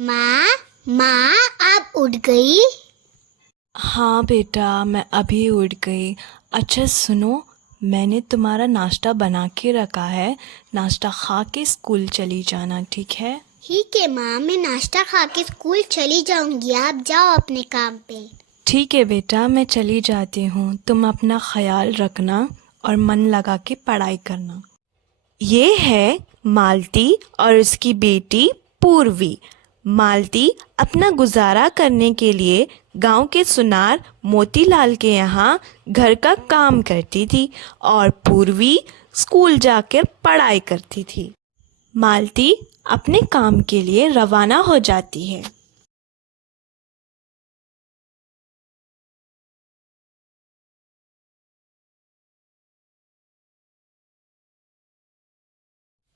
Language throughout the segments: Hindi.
माँ माँ आप उठ गई? हाँ बेटा, मैं अभी उठ गई। अच्छा सुनो, मैंने तुम्हारा नाश्ता बना के रखा है। नाश्ता खा के स्कूल चली जाना, ठीक है? ठीक है माँ, मैं नाश्ता खा के स्कूल चली जाऊंगी। आप जाओ अपने काम पे। ठीक है बेटा, मैं चली जाती हूँ। तुम अपना ख्याल रखना और मन लगा के पढ़ाई करना। ये है मालती और उसकी बेटी पूर्वी। मालती अपना गुजारा करने के लिए गांव के सुनार मोतीलाल के यहाँ घर का काम करती थी और पूर्वी स्कूल जाकर पढ़ाई करती थी। मालती अपने काम के लिए रवाना हो जाती है।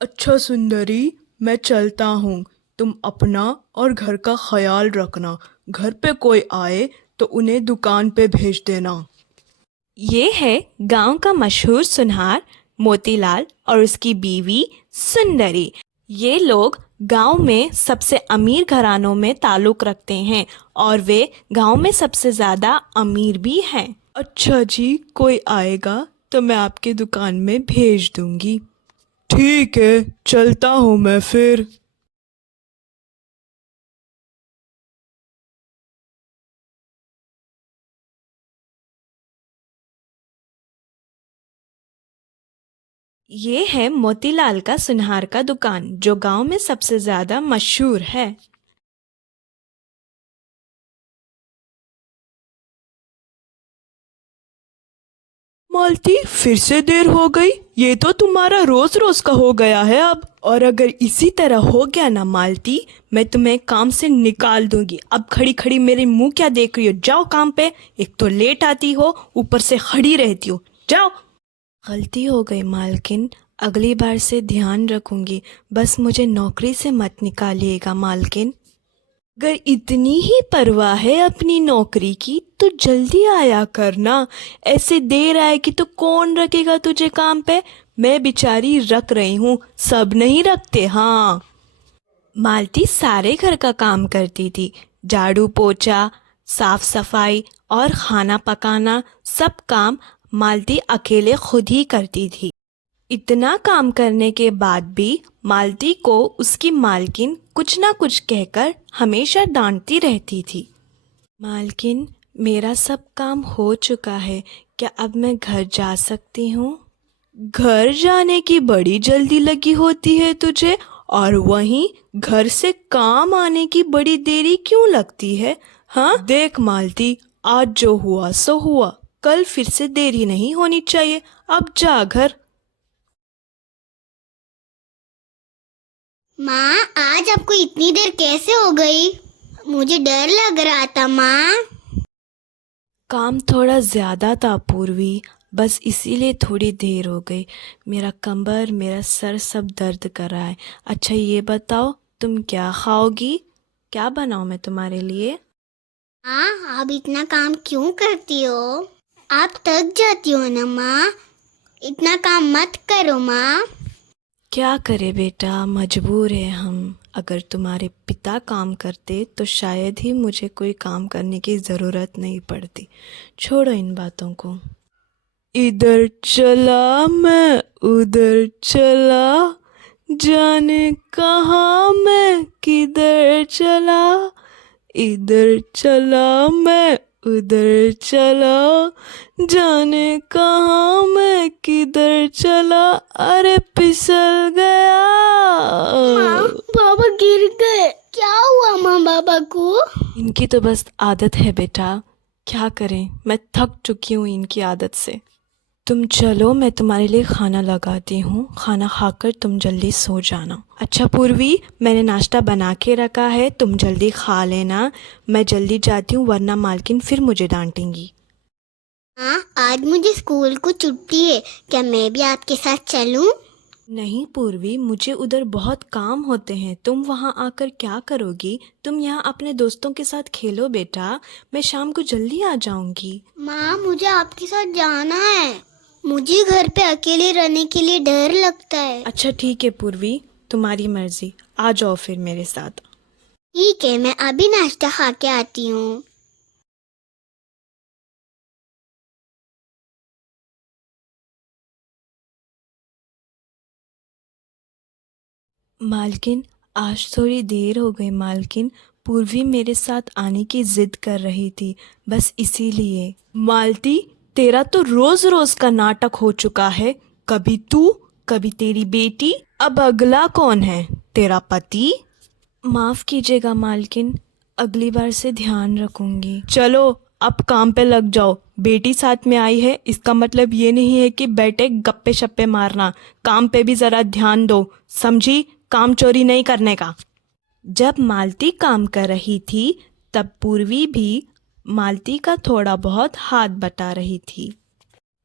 अच्छा सुंदरी, मैं चलता हूँ। तुम अपना और घर का ख्याल रखना। घर पे कोई आए तो उन्हें दुकान पे भेज देना। ये है गांव का मशहूर सुनहार मोतीलाल और उसकी बीवी सुंदरी। ये लोग गांव में सबसे अमीर घरानों में ताल्लुक रखते हैं और वे गांव में सबसे ज़्यादा अमीर भी हैं। अच्छा जी, कोई आएगा तो मैं आपकी दुकान में भेज दूंगी। ठीक है, चलता हूँ मैं फिर। ये है मोतीलाल का सुनहार का दुकान, जो गांव में सबसे ज्यादा मशहूर है। मालती, फिर से देर हो गई। ये तो तुम्हारा रोज रोज का हो गया है अब। और अगर इसी तरह हो गया ना मालती, मैं तुम्हें काम से निकाल दूंगी। अब खड़ी खड़ी मेरे मुंह क्या देख रही हो? जाओ काम पे। एक तो लेट आती हो, ऊपर से खड़ी रहती हो। जाओ। गलती हो गई मालकिन, अगली बार से ध्यान रखूंगी। बस मुझे नौकरी से मत निकालिएगा मालकिन। अगर इतनी ही परवाह है अपनी नौकरी की तो जल्दी आया करना। ऐसे देर आएगी तो कौन रखेगा तुझे काम पे? मैं बेचारी रख रही हूँ, सब नहीं रखते। हाँ, मालती सारे घर का काम करती थी। झाड़ू पोछा, साफ सफाई और खाना पकाना, सब काम मालती अकेले खुद ही करती थी। इतना काम करने के बाद भी मालती को उसकी मालकिन कुछ ना कुछ कहकर हमेशा डांटती रहती थी। मालकिन, मेरा सब काम हो चुका है, क्या अब मैं घर जा सकती हूँ? घर जाने की बड़ी जल्दी लगी होती है तुझे, और वहीं घर से काम आने की बड़ी देरी क्यों लगती है? हाँ देख मालती, आज जो हुआ सो हुआ, कल फिर से देरी नहीं होनी चाहिए। अब जा घर। माँ आज आपको इतनी देर कैसे हो गई? मुझे डर लग रहा था माँ। काम थोड़ा ज़्यादा था पूर्वी, बस इसीलिए थोड़ी देर हो गई। मेरा कमर, मेरा सर सब दर्द कर रहा है। अच्छा ये बताओ, तुम क्या खाओगी? क्या बनाऊँ मैं तुम्हारे लिए? हाँ, आप इतना काम क्यों करती हो? आप थक जाती हो ना माँ। इतना काम मत करो माँ। क्या करे बेटा, मजबूर है हम। अगर तुम्हारे पिता काम करते तो शायद ही मुझे कोई काम करने की ज़रूरत नहीं पड़ती। छोड़ो इन बातों को। इधर चला मैं उधर चला, जाने कहाँ मैं किधर चला। इधर चला मैं उधर चला, जाने कहाँ मैं किधर चला। अरे फिसल गया। माँ बाबा गिर गए। क्या हुआ माँ बाबा को? इनकी तो बस आदत है बेटा, क्या करें, मैं थक चुकी हूँ इनकी आदत से। तुम चलो, मैं तुम्हारे लिए खाना लगाती हूँ। खाना खाकर तुम जल्दी सो जाना। अच्छा पूर्वी, मैंने नाश्ता बना के रखा है, तुम जल्दी खा लेना। मैं जल्दी जाती हूँ वरना मालकिन फिर मुझे डांटेंगी। हाँ, आज मुझे स्कूल को छुट्टी है। क्या मैं भी आपके साथ चलूं? नहीं पूर्वी, मुझे उधर बहुत काम होते हैं। तुम वहाँ आकर क्या करोगी? तुम यहाँ अपने दोस्तों के साथ खेलो बेटा। मैं शाम को जल्दी आ जाऊँगी। माँ मुझे आपके साथ जाना है। मुझे घर पे अकेले रहने के लिए डर लगता है। अच्छा ठीक है पूर्वी, तुम्हारी मर्जी, आ जाओ फिर मेरे साथ। ठीक है, मैं अभी नाश्ता खा के आती हूँ। मालकिन, आज थोड़ी देर हो गई मालकिन। पूर्वी मेरे साथ आने की जिद कर रही थी, बस इसीलिए। मालती, तेरा तो रोज रोज का नाटक हो चुका है। कभी तू, कभी तेरी बेटी, अब अगला कौन है? तेरा पति? माफ कीजिएगा मालकिन, अगली बार से ध्यान रखूंगी। चलो अब काम पे लग जाओ। बेटी साथ में आई है, इसका मतलब ये नहीं है कि बैठे गप्पे शप्पे मारना। काम पे भी जरा ध्यान दो, समझी? काम चोरी नहीं करने का। जब मालती काम कर रही थी तब पूर्वी भी मालती का थोड़ा बहुत हाथ बटा रही थी।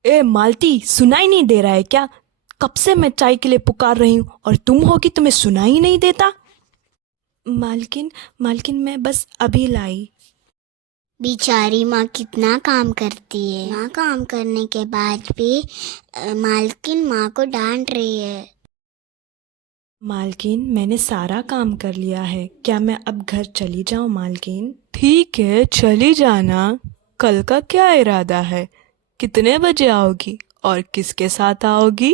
ए मालती, सुनाई नहीं दे रहा है क्या? कब से मैं चाय के लिए पुकार रही हूँ और तुम हो कि तुम्हें सुनाई नहीं देता? मालकिन, मालकिन मैं बस अभी लाई। बेचारी माँ कितना काम करती है। माँ काम करने के बाद भी मालकिन माँ को डांट रही है। मालकिन, मैंने सारा काम कर लिया है, क्या मैं अब घर चली जाऊं मालकिन? ठीक है, चली जाना। कल का क्या इरादा है? कितने बजे आओगी और किसके साथ आओगी?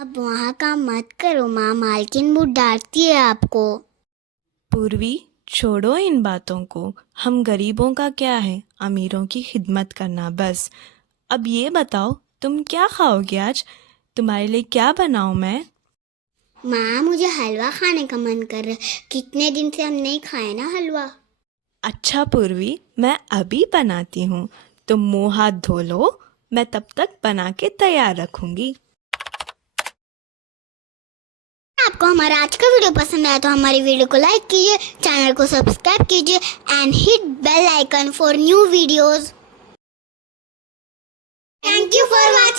अब वहाँ काम मत करो माँ, मालकिन बहुत डांटती है आपको। पूर्वी, छोड़ो इन बातों को। हम गरीबों का क्या है, अमीरों की खिदमत करना बस। अब ये बताओ, तुम क्या खाओगे आज? तुम्हारे लिए क्या बनाऊं मैं? माँ, मुझे हलवा खाने का मन कर रहा है। कितने दिन से हम नहीं खाए ना हलवा। अच्छा पूर्वी, मैं अभी बनाती हूँ। तुम मुंह हाथ धो लो, मैं तब तक बना के तैयार रखूंगी। आपको हमारा आज का वीडियो पसंद आया तो हमारी वीडियो को लाइक कीजिए, चैनल को सब्सक्राइब कीजिए and hit bell icon for new videos. Thank you for watching.